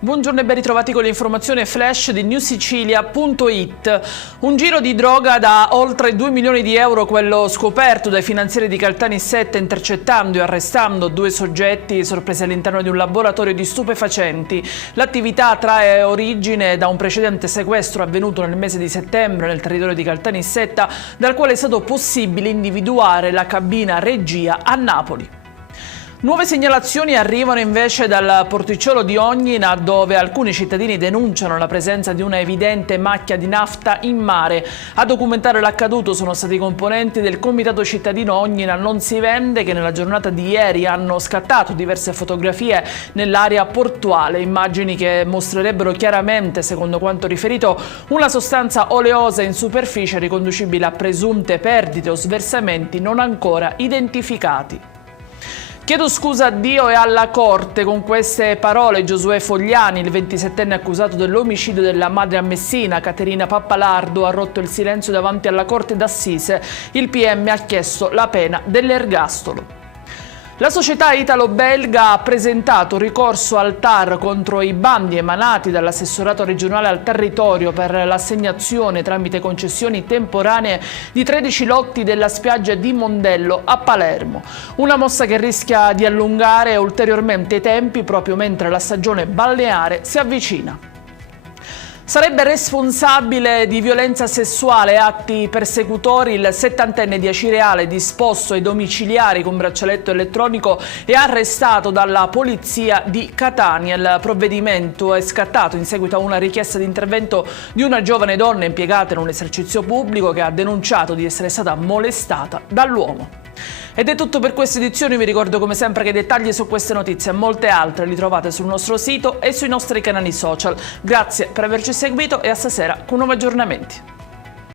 Buongiorno e ben ritrovati con l'informazione flash di newsicilia.it. Un giro di droga da oltre 2 milioni di euro, quello scoperto dai finanzieri di Caltanissetta intercettando e arrestando 2 soggetti sorpresi all'interno di un laboratorio di stupefacenti. L'attività trae origine da un precedente sequestro avvenuto nel mese di settembre nel territorio di Caltanissetta, dal quale è stato possibile individuare la cabina regia a Napoli. Nuove segnalazioni arrivano invece dal porticciolo di Ognina, dove alcuni cittadini denunciano la presenza di una evidente macchia di nafta in mare. A documentare l'accaduto sono stati i componenti del Comitato Cittadino Ognina Non Si Vende, che nella giornata di ieri hanno scattato diverse fotografie nell'area portuale, immagini che mostrerebbero chiaramente, secondo quanto riferito, una sostanza oleosa in superficie riconducibile a presunte perdite o sversamenti non ancora identificati. Chiedo scusa a Dio e alla Corte. Con queste parole Giosuè Fogliani, il 27enne accusato dell'omicidio della madre a Messina, Caterina Pappalardo, ha rotto il silenzio davanti alla Corte d'Assise. Il PM ha chiesto la pena dell'ergastolo. La società italo-belga ha presentato ricorso al TAR contro i bandi emanati dall'assessorato regionale al territorio per l'assegnazione tramite concessioni temporanee di 13 lotti della spiaggia di Mondello a Palermo. Una mossa che rischia di allungare ulteriormente i tempi proprio mentre la stagione balneare si avvicina. Sarebbe responsabile di violenza sessuale e atti persecutori il 70enne di Acireale, disposto ai domiciliari con braccialetto elettronico e arrestato dalla polizia di Catania. Il provvedimento è scattato in seguito a una richiesta di intervento di una giovane donna impiegata in un esercizio pubblico che ha denunciato di essere stata molestata dall'uomo. Ed è tutto per questa edizione. Vi ricordo come sempre che i dettagli su queste notizie e molte altre li trovate sul nostro sito e sui nostri canali social. Grazie per averci seguito e a stasera con nuovi aggiornamenti.